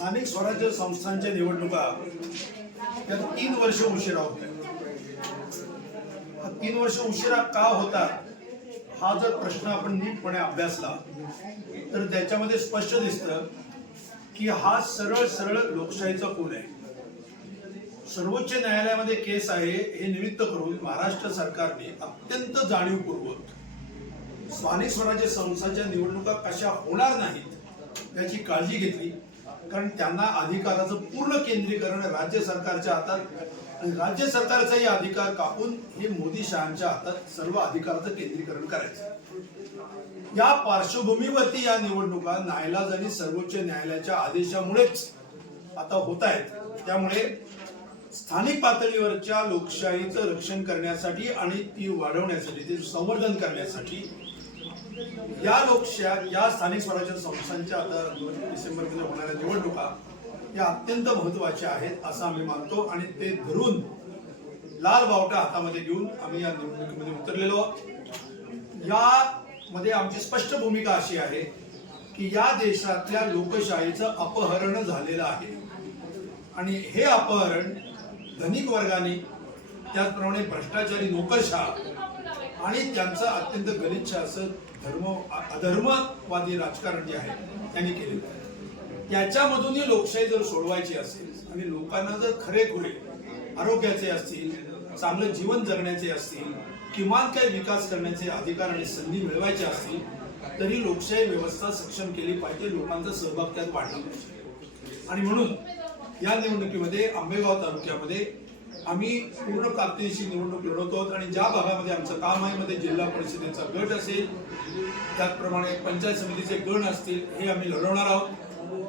स्थानिक स्वराज्य संस्थांच्या निवडणुका त्या तीन वर्ष उशिरा होत्या. हा तीन वर्ष उशिरा का होता हा जर प्रश्न आपण नीटपणे अभ्यासला तर त्याच्यामध्ये स्पष्ट दिसतं की हा सरळ सरळ लोकशाहीचा पूल आहे. सर्वोच्च न्यायालयामध्ये केस आहे हे निमित्त करून महाराष्ट्र सरकारने अत्यंत जाणीवपूर्वक स्थानिक स्वराज्य संस्थांच्या निवडणुका कशा होणार नाहीत याची काळजी घेतली. कारण त्यांना अधिकाराचं पूर्ण केंद्रीकरण राज्य सरकारच्या हातात आणि राज्य सरकारचाही अधिकार कापून हे मोदी शहांच्या हातात सर्व अधिकाराचं केंद्रीकरण करायचं. या पार्श्वभूमीवरती या निवडणुका नायलाज आणि सर्वोच्च न्यायालयाच्या आदेशामुळेच आता होत आहेत त्यामुळे स्थानिक पातळीवरच्या लोकशाहीचं रक्षण करण्यासाठी आणि ती वाढवण्यासाठी ते संवर्धन करण्यासाठी या लोकशा या स्थानिक स्वराज्य संस्थांच्या आता दोन डिसेंबरमध्ये होणाऱ्या निवडणुका या अत्यंत महत्त्वाच्या आहेत असं आम्ही मानतो आणि ते धरून लाल बावटा हातामध्ये घेऊन आम्ही या निवडणुकीमध्ये उतरलेलो आहोत. यामध्ये आमची स्पष्ट भूमिका अशी आहे की या देशातल्या लोकशाहीचं अपहरण झालेलं आहे. आणि हे अपहरण धनिक वर्गाने त्याचप्रमाणे भ्रष्टाचारी नोकरशाह आणि त्यांचं अत्यंत गलिच्छ असं धर्म अधर्मवादी राजकारण जे आहे त्यांनी केलेलं आहे. त्याच्यामधूनही लोकशाही जर सोडवायची असेल आणि लोकांना जर खरेखुरे आरोग्याचे असतील चांगलं जीवन जगण्याचे असतील किमान काही विकास करण्याचे अधिकार आणि संधी मिळवायचे असतील तरी लोकशाही व्यवस्था सक्षम केली पाहिजे लोकांचा सहभाग त्यात वाढला पाहिजे. आणि म्हणून या निवडणुकीमध्ये आंबेगाव तालुक्यामध्ये आम्ही पूर्ण ताकदीशी निवडणूक लढवतो आहोत आणि ज्या भागामध्ये आमचं काम आहे मध्ये जिल्हा परिषदेचा गट असेल त्याचप्रमाणे पंचायत समितीचे गण असतील हे आम्ही लढवणार आहोत.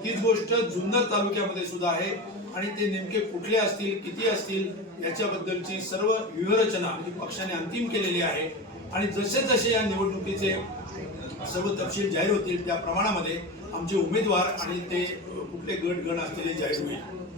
तीच गोष्ट जुन्नर तालुक्यामध्ये सुद्धा आहे आणि ते नेमके कुठले असतील किती असतील याच्याबद्दलची सर्व व्यूहरचना ही पक्षाने अंतिम केलेली आहे. आणि जसे जसे या निवडणुकीचे सर्व तपशील जाहीर होतील त्या प्रमाणामध्ये आमचे उमेदवार आणि ते कुठले गट गण असलेले जाहीर होईल.